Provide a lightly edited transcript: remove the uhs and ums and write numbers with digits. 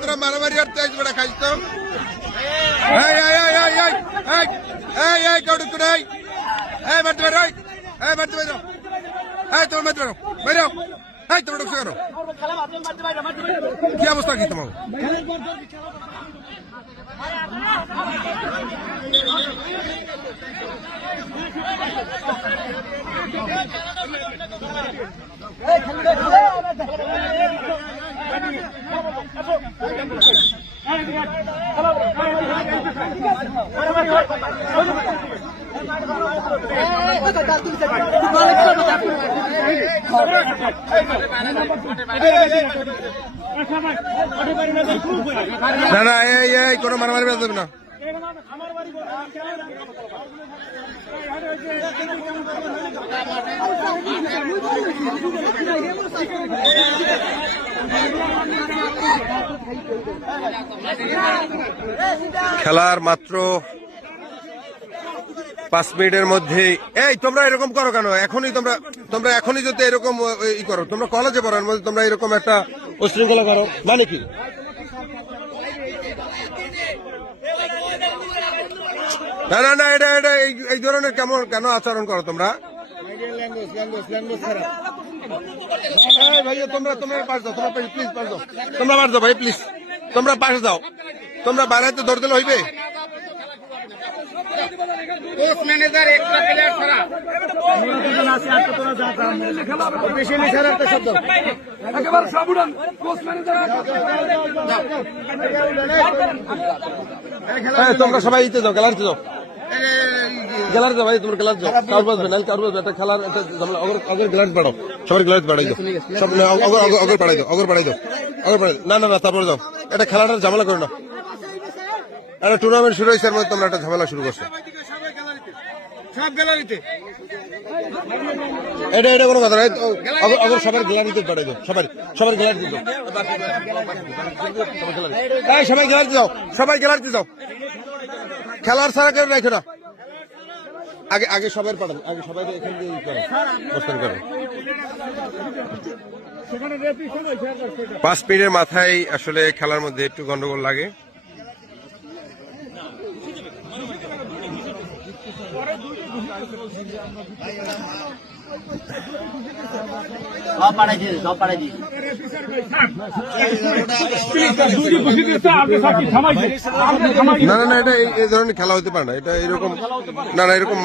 তোরা মারামারি আর তেজ বেড়া খাইছ তো মারতে বেরো মারতে বেরো তোমার মারতে বেরো বেরো তোমরা ঢুকছো কেন? কি অবস্থা কি তোমার? না না এই কোনো মারামারি বেঁধে দেবে না। খেলার মাত্র 5 মিনিটের মধ্যে এই তোমরা এরকম করো কেন? এখনই তোমরা এখনই যদি এরকম ই করো, তোমরা কলেজে পড়ার মধ্যে তোমরা এরকম একটা উশৃঙ্খলা করো মানে কি? না না না এটা এই ধরনের কেন আচরণ করো তোমরা? ভাইয়া তোমরা পাশ যাও, তোমরা প্লিজ পাশ যাও, তোমরা পাশ যাও ভাই প্লিজ, তোমরা পাশ যাও, তোমরা বাইরে ধরে দিলে হইবে। তোমরা সবাই ইতে যাও, গ্যালারিতে যাও, গ্যালারিতে ভাই তোমরা গ্যালারি যাও, কার বাজবে না কার বাজবে, একটা খেলার একটা অগর গ্যালারি বাড়াও, সবার গ্যালারিতে বাড়াই দাও, সব অগর বাড়াই দাও, অগর বাড়াই দাও, না তারপরে যাও, এটা খেলাটার ঝামেলা করো না, একটা টুর্নামেন্ট শুরু হয়েছে মধ্যে তোমরা একটা ঝামেলা শুরু করছো। এটা কোনো কথা নয়, সবার গ্যালারিতে বাড়াই দাও, সবার গ্যালারিতে যাও, সবাই গ্যালারিতে যাও, খেলার সারা কেউ রাখো না, আগে সবাই পাঠান, আগে সবাই এখান দিয়ে অবস্থান করো। 5 মিনিটের মাথায় আসলে খেলার মধ্যে একটু গন্ডগোল লাগে। না এটা এই ধরনের খেলা হতে পারে না, এটা এরকম না এরকম